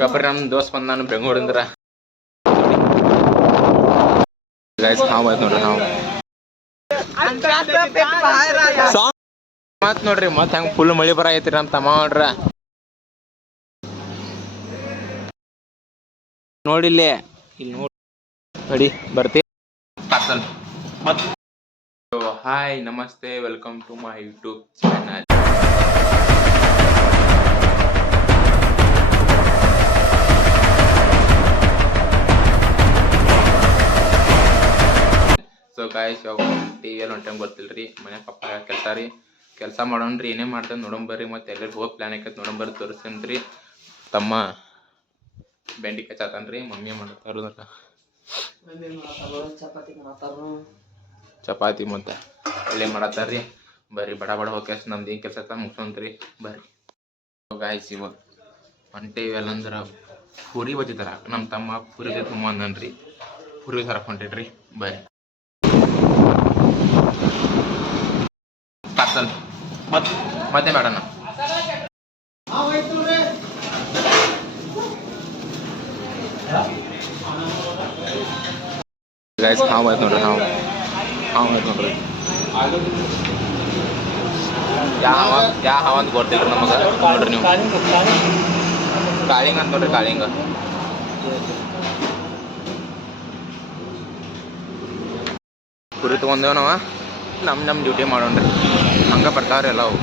ಗಬ್ರಿ ನಮ್ಮ ದೋಸ್ತ್ ಬಂದ ನಾನು ಬೆಂಗಳೂರಿಂದ ಗೈಸ್ ಹಾವು ಆಯ್ತು ನೋಡ್ರಿ ಹಾವು ಮತ್ ನೋಡ್ರಿ ಮತ್ ಹಂಗ ಫುಲ್ ಮಳಿ ಬರ ಐತ್ರಿ ನಮ್ಮ ತಮ್ಮ ನೋಡ್ರ ನೋಡಿಲ್ಲೇ ಇಲ್ಲಿ ನೋಡಿ ಬರ್ತೀವಿ ಪಾರ್ಸಲ್ ಮತ್ ಹಾಯ್ ನಮಸ್ತೆ welcome to my YouTube channel. So guys ಇವಾಗ ಟಿವಿಯಲ್ಲಿ ಒಂದು ಟೈಮ್ ಗೊತ್ತಿಲ್ರಿ ಮನ್ಯಾಗ ಪಪ್ಪ ಕೆಲಸ ಮಾಡೋಣ್ರಿ ಏನೇ ಮಾಡ್ತಾನೆ ನೋಡಂಬರ್ರಿ ಮತ್ತೆ ಎಲ್ಲರಿಗೂ ಹೋಗಿ ಪ್ಲಾನ್ ಆಕೈತೆ ನೋಡಂಬರ್ರಿ ತೋರಿಸ್ತೇನ್ರಿ. ತಮ್ಮ ಬೆಂಡಿ ಕಚ್ಚಾತನ್ರಿ ಮಮ್ಮಿ ಮಾಡತ್ತಾರ ಚಪಾತಿ ಮತ್ತೆ ಒಳ್ಳೆ ಮಾಡತ್ತಾರ್ರಿ. ಬರ್ರಿ ಬಡ ಬಡ ಹೋಗಿ ನಮ್ದು ಏನು ಕೆಲಸ ಮುಗ್ಸೋಂತ್ರಿ ಬರ್ರಿ. ಗಾಯ್ಸ್ ಇವಾಗ ಹೊಂಟೇವಿ ಅಲ್ಲಂದ್ರೆ ಪೂರಿ ಬಜ್ಜಿ ತರಕ ನಮ್ಮ ತಮ್ಮ ಪೂರಿ ಜೊತೆ ತುಂಬ ಅಂದನ್ರಿ ಪೂರಿ ತರಕ ಹೊಂಟಿದ್ರಿ ಬರ್ರಿ. ಪಾರ್ಸಲ್ ಮತ್ತೆ ಬೇಡಣ್ಣ ಗೈಸ್ ಹಾವು ಆಯ್ತು ನೋಡ್ರಿ ಹಾವು ಆಯ್ತು ನೋಡ್ರಿ ಯಾವ ಹಾವು ಅಂತ ಗೊತ್ತಿಲ್ರಿ ನಮಗೆ ನೋಡ್ರಿ ನೀವು ಕಾಳಿಂಗ ಅಂತ ನೋಡ್ರಿ ಕಾಳಿಂಗ ಕುರಿ ತೊಗೊಂಡೇವ್ ನಾವ ನಮ್ಮ ಡ್ಯೂಟಿ ಮಾಡೋಣ್ರಿ ಹಂಗೆ ಬರ್ತಾವ್ರಿ ಎಲ್ಲ ಅವು.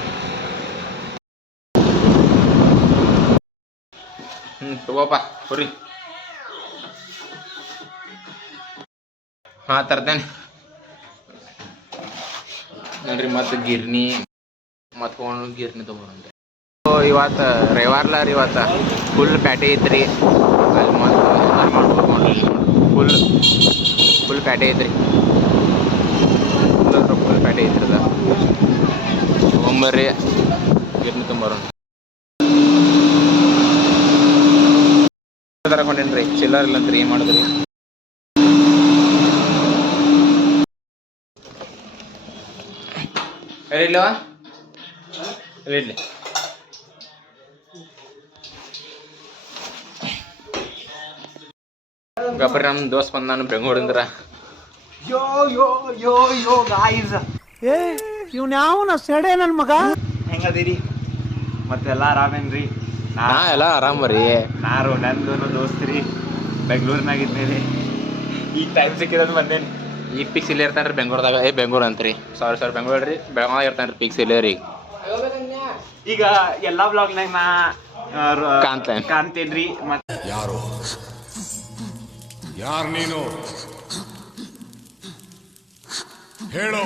ತಗೋಪ ಕುರಿ ಹಾಂ ತರ್ತೇನೆ ನೋಡ್ರಿ ಮತ್ತೆ ಗಿರ್ನಿ ಮತ್ಕೊಂಡು ಗಿರ್ನಿ ತೊಗೊಂಡ್ರಿ. ಇವತ್ತು ರವಿವಾರ್ಲ ರೀ ಇವತ್ತು ಫುಲ್ ಪ್ಯಾಟೆ ಐತ್ರಿ ಅಲ್ಲಿ ಮತ್ತೆ ಮಾಡ್ಕೊಡ್ರಿ ಫುಲ್ ಪ್ಯಾಟೆ ಐತ್ರಿ ಫುಲ್ ಪ್ಯಾಟೆ ಐತ್ರದ ತೊಗೊಂಬರ್ರಿ ಗಿರ್ನಿ ತೊಂಬರೋಣ. ತರಕೊಂಡೇನ್ರಿ ಚಿಲ್ಲರ್ ಇಲ್ಲಂತ್ರಿ ಏನು ಮಾಡಿದ್ರಿ ಇಲ್ಲವ ಇರಲಿ ಗಬ್ರಿ ನಮ್ಮ ದೋಸ್ತ್ ಬಂದ ನಾನು ಬೆಂಗಳೂರಿಂದ ಇವ್ನ ಯಾವನ ಸೆಡೆ ನನ್ನ ಮಗ ಹೆಂಗದಿರಿ ಮತ್ತೆಲ್ಲ ಆರಾಮೇನ್ರಿ? ಎಲ್ಲ ಆರಾಮ ರೀ. ನಂದು ದೋಸ್ತ್ರಿ ಬೆಂಗ್ಳೂರ್ನಾಗಿದ್ದೇನೆ ಈಗ ಟೈಮ್ ಸಿಕ್ಕಿದ್ ಬಂದೇನಿ. ಈಗ ಪಿಕ್ಸ್ ಇಲ್ಲೇ ಇರ್ತಾನೆ ರೀ ಬೆಂಗ್ಳೂರ್ದಾಗ ಬೆಂಗ್ಳೂರು ಅಂತ್ರಿ ಸಾರಿ ಬೆಂಗ್ಳೂರು ರೀ ಬೆಳಗಾವಿ ಇರ್ತಾನೆ ರೀ ಪಿಕ್ಸ್ ಇಲ್ಲೇ ರೀ. ಈಗ ಎಲ್ಲಾ ಬ್ಲಾಗ್ನಾಗ ನಾ ಕಾಣ್ತೇನ್ರಿ. ಮತ್ತೆ ಯಾರು ನೀನು ಹೇಳು.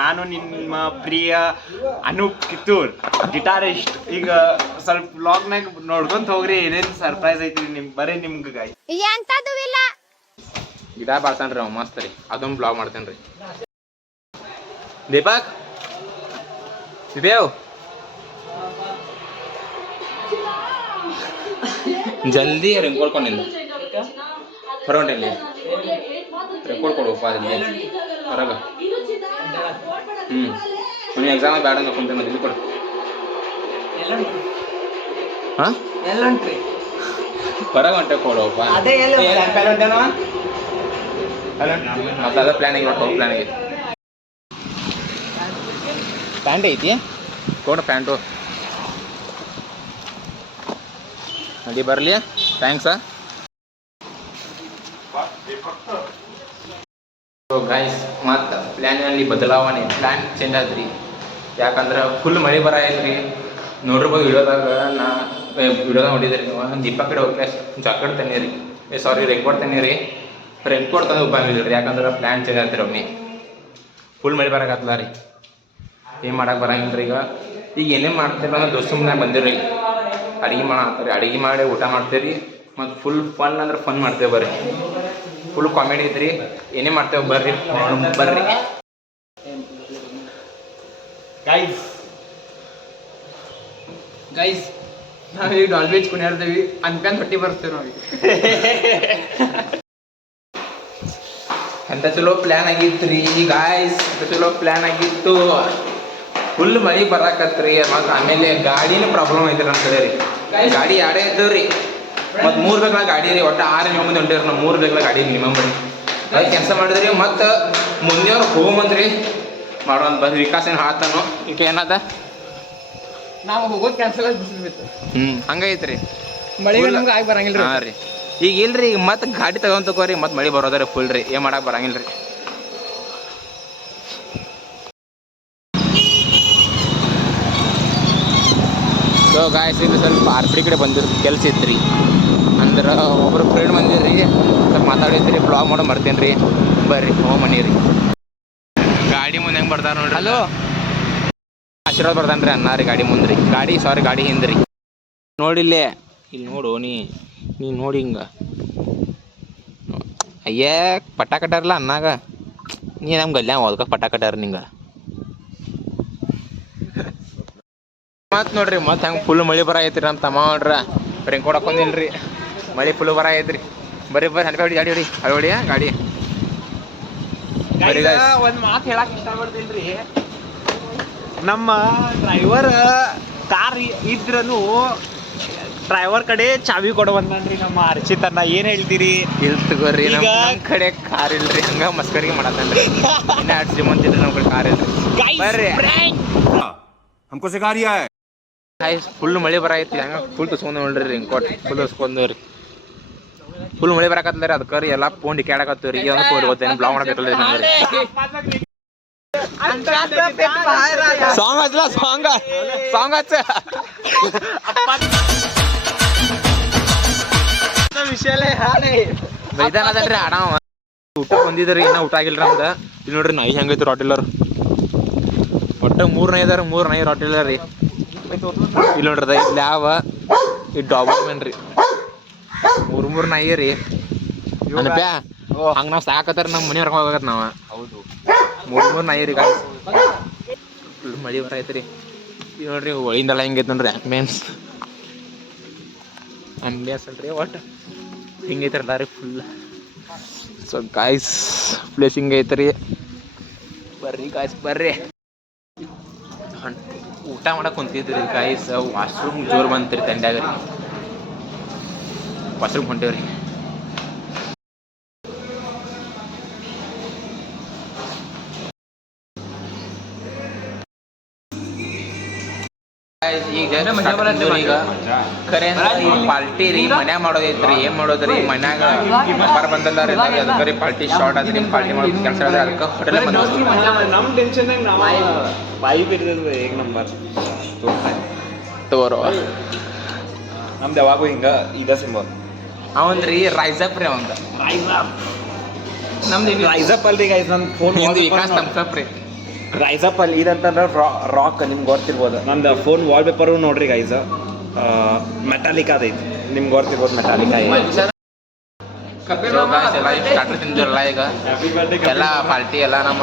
ನಾನು ನಿಮ್ಮ ಪ್ರಿಯ ಅನೂಪ್ ಕಿತ್ತೂರ್ ಗಿಟಾರಿಸ್ಟ್. ಈಗ ಸ್ವಲ್ಪ ಬ್ಲಾಗ್ನಾಗ ನೋಡ್ಕೊಂತ ಹೋಗ್ರಿ ಏನೇನ್ ಸರ್ಪ್ರೈಸ್ ಐತ್ರಿ ಬರೀ ನಿಮ್ಗೆ ಗಾಯ್ ಗಿಟಾರ್ ಬಾಡ್ತಾನೆ ರೀ ಅವ ಮಸ್ತ್ ರೀ ಅದೊಂದು ಬ್ಲಾಗ್ ಮಾಡ್ತೇನೆ ರೀ. ದೀಪಕ್ ದೇವ್ ಜಲ್ದಿ ರೆಂಕೋಡ್ ಕೊಂಡಿಲ್ಲ ಹೊರಗೊಂಡಿಲ್ಲ ರೆಂಕೋಡ್ ಕೊಡುವಪ್ಪ ಜಲ್ದಿ ಹೊರಗ ನೀವು ಎಕ್ಸಾಮ್ ಬೇಡ ನೋಡ್ಕೊಂತೇನೆ ಜಲ್ದಿ ಕೊಡು. ಹಾಂ ಹೊರಗೆ ಹೊಂಟೆ ಕೊಡುವಪ್ಪ ಹೊಂಟೇನವ ಮತ್ತೆ ಅದ ಪ್ಲ್ಯಾನ್ ಆಗಿ ಹೋಗಿ ಪ್ಲ್ಯಾನ್ ಆಗೈತಿ. ಪ್ಯಾಂಟ್ ಐತಿ ಕೊಡ ಪ್ಯಾಂಟು ನಡಿ ಬರಲಿ ಥ್ಯಾಂಕ್ಸಾ. ಗೈಸ್ ಮತ್ತು ಪ್ಲ್ಯಾನಲ್ಲಿ ಬದಲಾವಣೆ ಪ್ಲ್ಯಾನ್ ಚೇಂಜ್ ಆದ್ರಿ. ಯಾಕಂದ್ರೆ ಫುಲ್ ಮಳೆ ಬರ ಐತ್ರಿ ನೋಡಿರ್ಬೋದು ವಿಡಿಯೋದಾಗ ವಿಡಿಯೋದಾಗ ನೋಡಿದ್ರಿ ನೀವು. ದೀಪಕ್ ಕಡೆ ಹೋಗ್ಲೇ ಜಾಕೆಟ್ ತನ್ನಿರಿ ರೆಂಕೋಟ್ ತನ್ನಿರಿ ರೆಂಕೋಟ್ ತಂದು ಉಪಾಯ ಇಲ್ರಿ ಯಾಕಂದ್ರೆ ಪ್ಲ್ಯಾನ್ ಚೇಂಜ್ ಆಗ್ತಿರಿ ಒಮ್ಮೆ ಫುಲ್ ಮಳೆ ಬರೋಕತ್ತಲ್ಲ ರೀ ಏನು ಮಾಡಕ್ಕೆ ಬರಂಗಿಲ್ಲ ರೀ. ಈಗ ಏನೇನು ಮಾಡ್ತೀರ ಅಂದ್ರೆ ದೋಸ್ತ ಮನ್ಯಾಗ ಬಂದಿರಿ ಅಡುಗೆ ಮಾಡತ್ತಾರೆ ಅಡುಗೆ ಮಾಡಿ ಊಟ ಮಾಡ್ತೀರಿ ಮತ್ತು ಫುಲ್ ಫನ್ ಅಂದ್ರೆ ಫನ್ ಮಾಡ್ತೇವೆ ಬರ್ರಿ. ಫುಲ್ ಕಾಮಿಡಿ ಐತ್ರಿ ಏನೇ ಮಾಡ್ತೇವೆ ಬರ್ರಿ ಬರ್ರಿ. ಗೈಸ್ ನಾವೀಗ ನಾನ್ ವೆಜ್ ಕುಣಿಯಾಡ್ತೀವಿ ಅನ್ಕಂತ ಹೊಟ್ಟಿ ಬರ್ತೀವಿ ನಾವು. ಅಂತ ಚಲೋ ಪ್ಲ್ಯಾನ್ ಆಗಿತ್ತು ರೀ ಗಾಯ್ಸ್ ಅಂತ ಚಲೋ ಪ್ಲ್ಯಾನ್ ಆಗಿತ್ತು. ಫುಲ್ ಮಳೆ ಬರಾಕತ್ರಿ ಮತ್ತು ಆಮೇಲೆ ಗಾಡಿನ ಪ್ರಾಬ್ಲಮ್ ಐತ್ರಿ ನಮ್ಮ ಕಡೆ ರೀ. ಗಾಡಿ ಎರಡೇ ಇದ್ದವು ರೀ ಮತ್ತು 3 ಬೇಕಲ್ಲ ಗಾಡಿ ರೀ ಒಟ್ಟು 6 ಮಂದಿ ಹೊಂಟಿರಿ ನಾವು 3 ಬೇಕಲ್ಲ ಗಾಡಿ ಮಿನಿಮಮ್ ರೀ ಅದಕ್ಕೆ ಕೆಲಸ ಮಾಡಿದ್ರಿ ಮತ್ತು ಮುಂದೆ ಅವ್ರು ಹೋಗಂದ್ರಿ ಮಾಡೋದು ಬಸ್ ವಿಕಾಸ್ ಏನು ಹಾತಾನು ಈಗ ಏನದ ನಾವು ಹೋಗೋದು ಕ್ಯಾನ್ಸಲ್ ಆಗಿ ಬಿಸಿಲು ಹಂಗೈತ್ರಿ ಮಳೆಗೆ ನಮ್ಗೆ ಆಗಿ ಬರಂಗಿಲ್ಲ ಹಾಂ ರೀ ಈಗ ಇಲ್ರಿ ಈಗ ಮತ್ತೆ ಗಾಡಿ ತಗೊಂತಕೋರಿ ಮತ್ತೆ ಮಳೆ ಬರೋದಾರೆ ಫುಲ್ ರೀ ಏನು ಮಾಡಕ್ಕೆ ಬರಂಗಿಲ್ಲ ರೀ ಸೊ ಗಾಯ್ಸ್ ಇಲ್ಲಿ ಸ್ವಲ್ಪ ಆರ್ಪಿ ಕಡೆ ಬಂದಿರೋ ಕೆಲಸ ಇತ್ತು ಅಂದ್ರೆ ಒಬ್ಬರು ಫ್ರೆಂಡ್ ಬಂದಿರಿ ಸ್ವಲ್ಪ ಮಾತಾಡಿದ್ರಿ ಬ್ಲಾಗ್ ಮಾಡೋ ಮರ್ತೇನೆ ರೀ ಬರ್ರಿ ಮನಿ ರೀ ಗಾಡಿ ಮುಂದೆ ಹೆಂಗೆ ಬರ್ತಾರೆ ನೋಡ್ರಿ ಹಲೋ ಆಶೀರ್ವಾದ ಬರ್ತಾನೆ ರೀ ಅನ್ನ ರೀ ಗಾಡಿ ಮುಂದೆ ರೀ ಗಾಡಿ ಹಿಂದೆ ರೀ ನೋಡಿಲ್ಲೇ ಇಲ್ಲಿ ನೋಡು ನೀ ನೋಡಿ ಹಿಂಗೆ ಅಯ್ಯ ಪಟ್ಟ ಕಟ್ಟಾರಲ್ಲ ಅನ್ನಾಗ ನೀ ನಮ್ಗೆ ಅಲ್ಲೇ ಹೊಲ್ಕ ಪಟ್ಟ ಕಟ್ಟಾರ ನಿಂಗೆ ಮತ್ತು ನೋಡ್ರಿ ಮತ್ತೆ ಹಂಗೆ ಫುಲ್ ಮಳೆ ಬರ ಐತ್ರಿ ನಮ್ಮ ತಮ್ಮ ನೋಡ್ರ ರೆಂಗ್ ಕೊಡಕ್ಕೊಂದಿಲ್ರಿ ಮಳೆ ಫುಲ್ ಬರ ಐತ್ರಿ ಬರ್ರಿ ಹನ್ಪೆ ಹೊಡಿ ಗಾಡಿ ಹೊಡಿ ಹೊಡಿಯ ಗಾಡಿ ಒಂದು ಮಾತು ಹೇಳಕ್ ಇಷ್ಟಪಡ್ತೀನಿ ನಮ್ಮ ಡ್ರೈವರ್ ಕಾರ್ ಇದ್ರೂ ಡ್ರೈವರ್ ಕಡೆ ಚಾವಿ ಕೊಡುವಂದ್ರಿ ನಮ್ಮ ಅರ್ಚಿತನ್ನ ಏನ್ ಹೇಳ್ತೀರಿ ತಗೋರಿ ನಮ್ಮ ಕಡೆ ಕಾರ್ ಇಲ್ರಿ ಹಂಗ ಮಸ್ಕರಿಗೆ ಮಾಡತ್ತನ್ರಿ ಇನ್ನ ಶ್ರೀಮಂತ ಇಲ್ರಿ ನಮ್ಮ ಕಡೆ ಕಾರ್ ಇಲ್ರಿ ಬರ್ರಿ हमको सिखा रिया है ಫುಲ್ ಮಳೆ ಬರ ಐತಿ ಹಂಗ ಫುಲ್ ತುಸ್ಕೊಂಡ್ ನೋಡ್ರಿ ರಿಂಗ್ ಕೊಟ್ ಫುಲ್ ತುಸ್ಕೊಂಡ್ರಿ ಫುಲ್ ಮಳೆ ಬರಕತ್ತಲ್ರಿ ಅದಕ್ಕೆ ರೀ ಎಲ್ಲ ಫೋನ್ ಡಿಕ್ಯಾಡಕತ್ತೀವಿ ರೀ ಇದೊಂದು ಫೋನ್ ಗೊತ್ತೇನು ಬ್ಲಾಗ್ ಮಾಡಬೇಕಲ್ಲ ಸಾಂಗ್ ಹಚ್ಚಲ ಸಾಂಗ್ ಹಚ್ಚ ಮೈದಾನ ಅದನ್ರಿ ಆಡ ಊಟ ಬಂದಿದ್ರಿ ಇನ್ನ ಊಟ ಆಗಿಲ್ರಿ ನಮ್ದು ಇಲ್ಲಿ ನೋಡ್ರಿ ನಾಯಿ ಹೆಂಗೈತಿ ರಾಟಿಲ್ಲರ್ ಒಟ್ಟು 3 ನಾಯಿ ಇದಾರೆ 3 ನಾಯಿ ರಾಟಿಲ್ಲರ್ ರೀ ಇಲ್ಲಿ ನೋಡ್ರಿ ಇಲ್ಲಿ ಯಾವ ಈ ಡಾಬರ್ ಮೆನ್ ರೀ 3 ನಾಯಿ ರೀ ಅನ್ಪ್ಯಾ ಹಂಗ ನಾವ್ ಸಾಕತ್ತಾರ ನಮ್ಮ ಮನೆ ಹೊರಗೆ ಹೋಗತ್ ನಾವ ಹೌದು 3 ನಾಯಿ ರೀ ಫುಲ್ ಮಳಿ ಬರ ಐತ್ರಿ ಈಗ ನೋಡ್ರಿ ಒಳಿಂದೆಲ್ಲ ಹೆಂಗೈತೆ ನೋಡ್ರಿ ಅಂಬ್ಯಾಸ್ ಅಲ್ರಿ ಒಟ್ಟು ಹಿಂಗೈತ್ರಲ್ಲ ರೀ ಫುಲ್ ಸೊ ಗಾಯ್ಸ್ ಪ್ಲೇಸ್ ಹಿಂಗೈತ್ರಿ ಬರ್ರಿ ಗಾಯ್ಸ್ ಬರ್ರಿ ಊಟ ಮಾಡಕ್ ಕುಂತಿದ್ರಿ ಗಾಯ್ಸ್ ವಾಶ್ರೂಮ್ ಜೋರ್ ಬಂತ್ರಿ ತಂಡ್ಯಾಗ ರೀ ವಾಶ್ರೂಮ್ ಹೊಂಟೇವ್ರಿ ಈಗ ಖರೆ ಪಾರ್ಟಿ ರೀ ಮನ್ಯಾಗ ಮಾಡೋದೈತ್ರಿ ಏನ್ ಮಾಡೋದ್ರಿ ಮನ್ಯಾಗ ಬರ ಬಂದಲ್ಲ ರೀ ಅದಕ್ಕೆ ರೀ ಪಾರ್ಟಿ ಶಾರ್ಟ್ ಆದ್ರಿ ಪಾರ್ಟಿ ಮಾಡೋದು ಕೆಲಸ ಆದ್ರೆ ಅದಕ್ಕೆ ಹೋಟೆಲ್ ನಮ್ಮ ಟೆನ್ಷನ್ ಬಾಯಿ ಬಿಡ್ದದು ಹೇಗೆ ನಂಬರ್ ತಗೋರೋ ನಮ್ದು ಯಾವಾಗೂ ಹಿಂಗ ಇದ ಸಿಂಬಲ್ ಅವಂದ್ರಿ ರೈಸಪ್ ರೀ ಅವಂದ ನಮ್ದು ರೈಸಪ್ ಅಲ್ರಿ ಗೈಸ್ ನನ್ನ ಫೋನ್ ವಿಕಾಸ್ ತಮ್ಸಪ್ ರೀ ರೈಸಪ್ ಅಲ್ಲಿ ಇದಂತಂದ್ರೆ ರಾಕ್ ನಿಮ್ಗೆ ಗೊತ್ತಿರ್ಬೋದು ನಂದು ಫೋನ್ ವಾಲ್ ಪೇಪರು ನೋಡ್ರಿ ಗೈಸ್ ಮೆಟಾಲಿಕ್ ಅದೈತಿ ನಿಮ್ಗೆ ಗೊತ್ತಿರ್ಬೋದು ಮೆಟಾಲಿಕ್ ಸ್ಟಾರ್ಟರ್ ತಿಂದಿರಲ್ಲ ಈಗ ಎಲ್ಲ ಪಾರ್ಟಿ ಎಲ್ಲ ನಮ್ಮ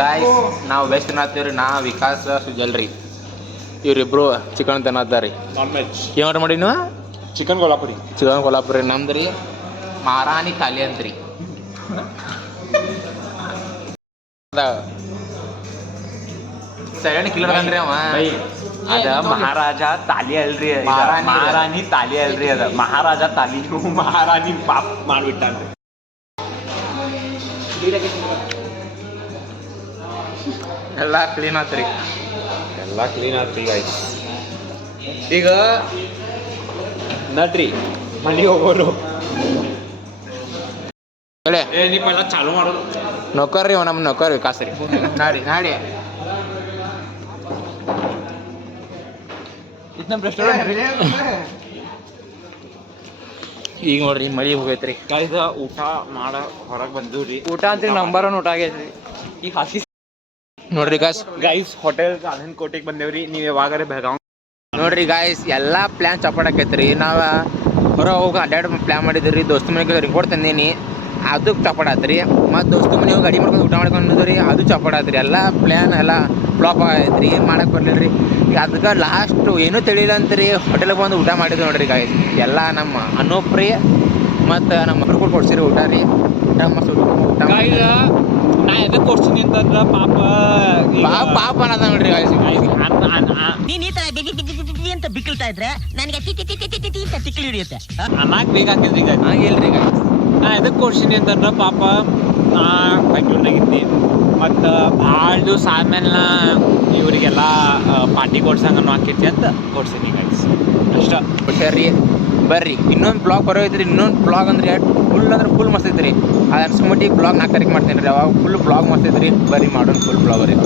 ಗಾಯ್ಸ್ ನಾವು ವೆಜ್ ತಿನ್ನತ್ತೀವ್ರಿ ನಾ ವಿಕಾಸ್ ಸುಜಲ್ ರೀ ಇವ್ರಿಬ್ರು ಚಿಕನ್ ತಿನ್ನತ್ತಾರ ರೀ ನಾನ್ ವೆಜ್ ಏನು ಆರ್ಡರ್ ಮಾಡಿ ನೀವು ಚಿಕನ್ ಕೊಲ್ಹಾಪುರಿ ನಮ್ದು ರೀ ಮಾರಾಣಿ ಖಾಲಿ ಅಂತ್ರಿ 7 ಕಿಲೋ ಅನ್ರಿ ಅವ ಅದ ಮಹಾರಾಜ ತಾಲಿ ಅಲ್ರಿ ಮಹಾರಾಣಿ ತಾಲಿ ಅಲ್ರಿ ಅದ ಮಹಾರಾಜ ತಾಲಿ ಮಹಾರಾಣಿ ಪಾಪ್ ಮಾಡ್ಬಿಟ್ಟನ್ರಿ ಎಲ್ಲ ಕ್ಲೀನ್ ಆತ್ರಿ ಎಲ್ಲ ಕ್ಲೀನ್ ಆತ್ರಿ ಗೈಸ್ ಈಗ ನಡ್ರಿ ಮನೆಗೆ ಹೋಗೋರು ನೀವೆಲ್ಲ ಚಾಲು ಮಾಡೋದು ನೌಕರ್ ರೀ ನಮ್ಮ ನೌಕರ್ ವಿಕಾಸ್ ರೀ ನಾಡಿ ನಮ್ಮ ರೆಸ್ಟೋರೆಂಟ್ ರೀ ಈಗ ನೋಡ್ರಿ ಮಳಿ ಹೋಗೈತ್ರಿ ಗೈಸ್ ಊಟ ಮಾಡ ಹೊರಗೆ ಬಂದಿವ್ರಿ ಊಟ ಅಂತ ನಂಬರ್ 1 ಊಟ ಆಗೈತಿ ಈಗ ಹಾಕಿ ನೋಡ್ರಿ ಗೈಸ್ ಹೋಟೆಲ್ ಗಾಂಧಿ ಕೋಟೆಗೆ ಬಂದೇವ್ರಿ ನೀವು ಯಾವಾಗಾರೆ ಬೆಳಗಾವ್ ನೋಡ್ರಿ ಗಾಯ್ಸ್ ಎಲ್ಲ ಪ್ಲ್ಯಾನ್ ಚಪಾಡಾಕೈತ್ರಿ ನಾವು ಹೊರ ಹೋಗಿ ಅಡ್ಡಾಡಿ ಪ್ಲ್ಯಾನ್ ಮಾಡಿದ್ರಿ ದೋಸ್ತ ಮನೆಗೆ ರಿಪೋರ್ಟ್ ತಂದೀನಿ ಅದು ಚಪಾಡಾತ್ರಿ ಮತ್ತು ದೋಸ್ತ ಮನೆ ಹೋಗಿ ಗಾಡಿ ಮಾಡ್ಕೊಂಡು ಊಟ ಮಾಡ್ಕೊಂಡು ರೀ ಅದು ಚಪಾಡಾತ್ರಿ ಎಲ್ಲ ಪ್ಲ್ಯಾನ್ ಎಲ್ಲ ಫ್ಲಾಪ್ ಆಗೈತ್ರಿ ಏನು ಮಾಡಕ್ಕೆ ಬರಲಿಲ್ಲ ರೀ ಅದಕ್ಕೆ ಲಾಸ್ಟ್ ಏನೂ ತಿಳಿಲ್ಲ ಅಂತ್ರಿ ಹೋಟೆಲ್ಗೆ ಬಂದು ಊಟ ಮಾಡಿದ್ವಿ ನೋಡ್ರಿ ಗಾಯ್ಸ್ ಎಲ್ಲ ನಮ್ಮ ಅನೂಪ್ರಿ ಮತ್ತು ನಮ್ಮ ಮಕ್ಕಳು ಕೊಡ್ಸಿರಿ ಊಟ ರೀ ಊಟ ಮಸ್ತ್ ಊಟ ನಾ ಎದಕ್ಕೆ ಕೊಡ್ತೀನಿ ಅಂತಂದ್ರೆ ಪಾಪ ಪಾಪ ಅನ್ನೋದ ನೋಡ್ರಿ ಗಾಯ್ಸ್ ನೀನ್ ಈ ತರ ಬಿಗಿ ಅಂತ ಬಿಕ್ಕಳ್ತಾ ಇದ್ರೆ ನನಗೆ ತಿಕ್ಕಲಿ ಹಿಡಿಯುತ್ತೆ ಅನ್ನಕ್ಕೆ ಬೇಕಾಗ್ತೈತಿ ಈಗ ಹಾಗಿಲ್ರಿ ಗಾಯ್ಸ್ ನಾ ಎದಕ್ಕೆ ಕೊಡ್ತೀನಿ ಅಂತಂದ್ರೆ ಪಾಪ ನಾ ಬೆಂಗ್ಳೂರ್ನಾಗಿದ್ದೆ ಮತ್ತು ಭಾಳ ದಿವಸ ಆದ್ಮೇಲೆ ನಾ ಇವರಿಗೆಲ್ಲ ಪಾರ್ಟಿ ಕೊಡ್ಸಂಗನ್ನು ಹಾಕೈತಿ ಅಂತ ಕೊಡ್ಸೀನಿ ಗೈಸ್ ಅಷ್ಟ ಹುಷಾರಿ ಬರ್ರಿ ಇನ್ನೊಂದು ಬ್ಲಾಗ್ ಬರೋಯ್ತ್ರಿ ಇನ್ನೊಂದು ಬ್ಲಾಗ್ ಅಂದ್ರೆ ಫುಲ್ ಅಂದ್ರೆ ಫುಲ್ ಮಸ್ತ್ ಐತ್ರಿ ಅದು ಅನ್ಸ್ಕೊಂಬಿಟ್ಟು ಬ್ಲಾಗ್ 4 ತಾರೀಕು ಮಾಡ್ತೀನಿ ರೀ ಅವಾಗ ಫುಲ್ ಬ್ಲಾಗ್ ಮಸ್ತ್ ಐತ್ರಿ ಬರ್ರಿ ಮಾಡೋಣ ಫುಲ್ ಬ್ಲಾಗ್ ರೀ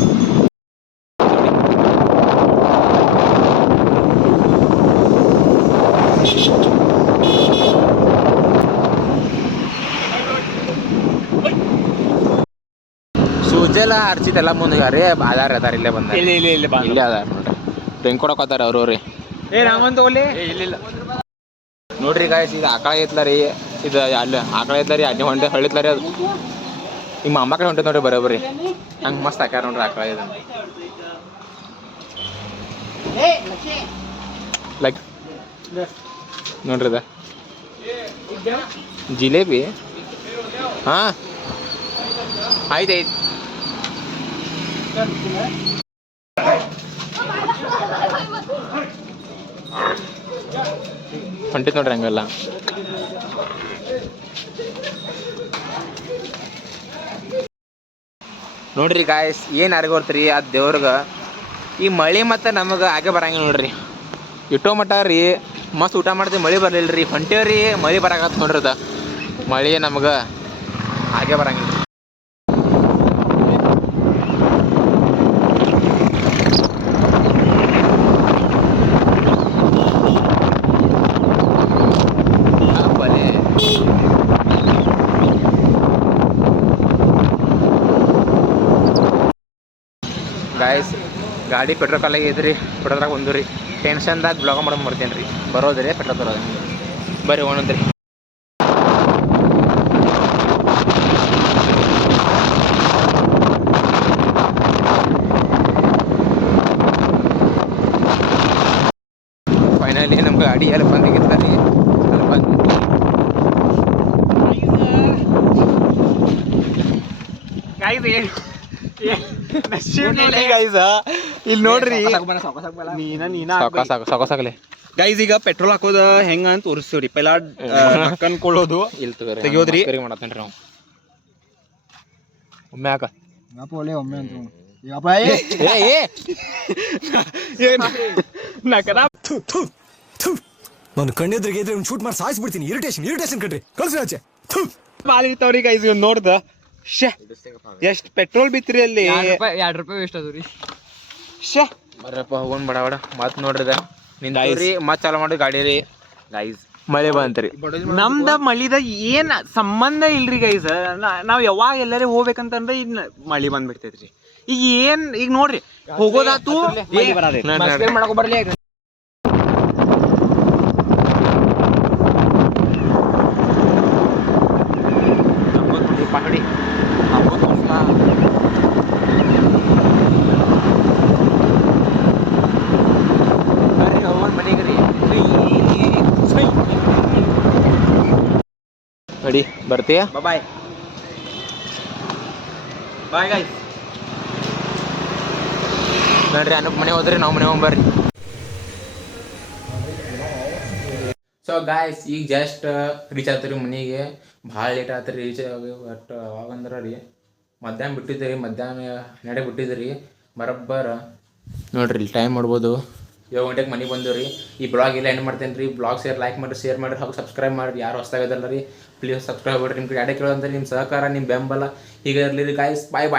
ಸುಜೆಲ್ಲ ಅರ್ಚಿತ್ ಎಲ್ಲ ಮುಂದೆ ರೀ ಅದಾರ ಇಲ್ಲೇ ಬಂದ ಇಲ್ಲೇ ಅದಾರ ನೋಡ್ರಿ ಬೆಂಕ್ ಕೊಡಕೋತಾರ ಅವ್ರು ರೀ ರಾಮನ್ ತಗೊಳ್ಳಿ ಇಲ್ಲ ನೋಡ್ರಿ ಗಾಯ್ಸ್ ಈಗ ಆಕಳ ಐತ್ಲ ರೀ ಇದು ಅಲ್ಲಿ ಆಕಳ ಐತ್ಲ ರೀ ಅಡ್ಡಿ ಹೊಂಟೆ ಹಳಿತ್ಲ ರೀ ಅದು ಈಗ ಮಾಮ ಕಡೆ ಹೊಂಟೈತೆ ನೋಡ್ರಿ ಬರೋಬ್ಬರಿ ಹಂಗೆ ಮಸ್ತ್ ಹಾಕ್ಯಾರ ನೋಡ್ರಿ ಆಕಳ ಇದು ಲೈಕ್ ನೋಡ್ರಿ ಅದ ಜಿಲೇಬಿ ಹಾಂ ಆಯ್ತು ಹೊಂಟಿತ್ ನೋಡ್ರಿ ಹಂಗೆಲ್ಲ ನೋಡ್ರಿ ಗಾಯ್ಸ್ ಏನು ಅರ್ಗೋರ್ತ್ರಿ ಆ ದೇವ್ರಿಗೆ ಈ ಮಳೆ ಮತ್ತು ನಮಗೆ ಹಾಗೆ ಬರಂಗಿಲ್ಲ ನೋಡ್ರಿ ಇಟ್ಟೋ ಮಟ್ಟ ರೀ ಮಸ್ತ್ ಊಟ ಮಾಡ್ತೀವಿ ಮಳೆ ಬರಲಿಲ್ಲ ರೀ ಹೊಂಟೇವ್ರಿ ಮಳೆ ಬರಾಕತ್ತ ನೋಡ್ರಿ ಅದ ಮಳೆ ನಮಗೆ ಹಾಗೆ ಬರಂಗಿಲ್ಲ ಗಾಯ್ಸ್ ಗಾಡಿ ಪೆಟ್ರೋಲ್ ಕಾಲಾಗಿ ಐತ್ರಿ ಪೆಟ್ರೋಲ್ದಾಗ ಒಂದು ರೀ ಟೆನ್ಷನ್ದಾಗ ಬ್ಲಾಗ ಮಾಡೋದು ಮಾಡ್ತೇನೆ ರೀ ಬರೋದ್ರಿ ಪೆಟ್ರೋಲ್ ತರೋದು ಬರ್ರಿ ಒಂದೊಂದ್ರಿ ಫೈನಲಿ ನಮ್ಮ ಗಾಡಿ ಎಲ್ಲ ಬಂದಿಗಿತ್ತ ರೀ ಅಲ್ಲಿ ಬಂದು ಇಲ್ಲಿ ನೋಡ್ರಿ ಸಾಕಾಗಲಿ ಗೈಸ್ ಈಗ ಪೆಟ್ರೋಲ್ ಹಾಕೋದ ಹೆಂಗ ಅಂತ ತೋರಿಸ್ತೀವ್ರಿ ಪೈಲಾ ಕನ್ಕೊಳ್ಳೋದು ಇಲ್ಲಿ ತೆಗಿಯೋದ್ರಿ ಮಾಡತ್ತೇನ್ರಿ ನಾವು ಒಮ್ಮೆ ಹಾಕ ನಾನು ಕಣ್ಣೆದ್ರಿಗೆ ಇದ್ರೆ ಶೂಟ್ ಮಾಡಿ ಸಾಯಿಸ್ಬಿಡ್ತೀನಿ ಇರಿಟೇಷನ್ ಕಣ್ರಿ ಕಳ್ಸಿ ಆಚೆ ಬಾಲ್ ಇರ್ತಾವ್ರಿ ಗೈಸ್ ಇವ್ ನೋಡ್ದ ಶೇ ಎಷ್ಟ್ ಪೆಟ್ರೋಲ್ ಬಿತ್ರಿ ಅಲ್ಲಿ ₹2 ವೇಸ್ಟ್ ಅದು ರೀ ಶೇ ಬರ್ರಪ್ಪ ಹೋಗೋಣ ಬಡ ಮತ್ ನೋಡ್ರಿ ನಿಂದ್ರಿ ಮತ್ ಚಾಲು ಮಾಡಿ ಗಾಡಿ ರೀ ಗೈಸ್ ಮಳೆ ಬಂತ್ರಿ ನಮ್ದ ಮಳಿದ ಏನ್ ಸಂಬಂಧ ಇಲ್ರಿ ಗೈಸ್ ನಾವ್ ಯಾವಾಗ ಎಲ್ಲಾರೇ ಹೋಗ್ಬೇಕಂತಂದ್ರೆ ಇನ್ ಮಳಿ ಬಂದ್ಬಿಡ್ತೈತ್ರಿ ಈಗ ಏನ್ ಈಗ ನೋಡ್ರಿ ಹೋಗೋದಾತು ಮಾಡಕ್ ಬರ್ಲಿ ಪಕಡಿ ಬರ್ರಿ ಹೋಗೋಣ ಮನೆಗೆ ರೀ ನಡಿ ಬರ್ತೀಯ ಬಾಯ್ ಬಾಯ್ ಗೈಸ್ ನೋಡ್ರಿ ಅನ್ನಕ್ಕೆ ಮನೆ ಹೋದ್ರಿ ನಾವು ಮನೆ ಹೋಗ್ಬರ್ರಿ ಸೊ ಗಾಯ್ಸ್ ಈಗ ಜಸ್ಟ್ ರೀಚ್ ಆಗ್ತೀರಿ ಮನೆಗೆ ಭಾಳ ಲೇಟ್ ಆತ್ರಿ ರೀಚ್ ಆಗಿ ಬಟ್ ಅವಾಗಂದ್ರೆ ರೀ ಮಧ್ಯಾಹ್ನ ಬಿಟ್ಟಿದ್ದೆ ರೀ ಮಧ್ಯಾಹ್ನ 12 ಬಿಟ್ಟಿದ್ರಿ ಬರೋಬ್ಬರ ನೋಡ್ರಿ ಇಲ್ಲಿ ಟೈಮ್ ಮಾಡ್ಬೋದು 7 ಗಂಟೆಗೆ ಮನೆಗೆ ಬಂದು ರೀ ಈ ಬ್ಲಾಗ್ ಎಲ್ಲ ಎಂಡ್ ಮಾಡ್ತೇನೆ ರೀ ಬ್ಲಾಗ್ ಲೈಕ್ ಮಾಡಿರಿ ಶೇರ್ ಮಾಡಿರಿ ಹಾಗೂ ಸಬ್ಸ್ಕ್ರೈಬ್ ಮಾಡಿರಿ ಯಾರು ಹೊಸ್ತಾಗದಲ್ಲ ರೀ ಪ್ಲೀಸ್ ಸಬ್ಸ್ಕ್ರೈಬ್ ಮಾಡಿರಿ ನಿಮ್ಗೆ ಯಾರೇ ಕೇಳೋದಂದ್ರೆ ನಿಮ್ಮ ಸಹಕಾರ ನಿಮ್ಮ ಬೆಂಬಲ ಹೀಗೆ ಇರಲಿ ರೀ ಗಾಯ್ಸ್ ಬಾಯ್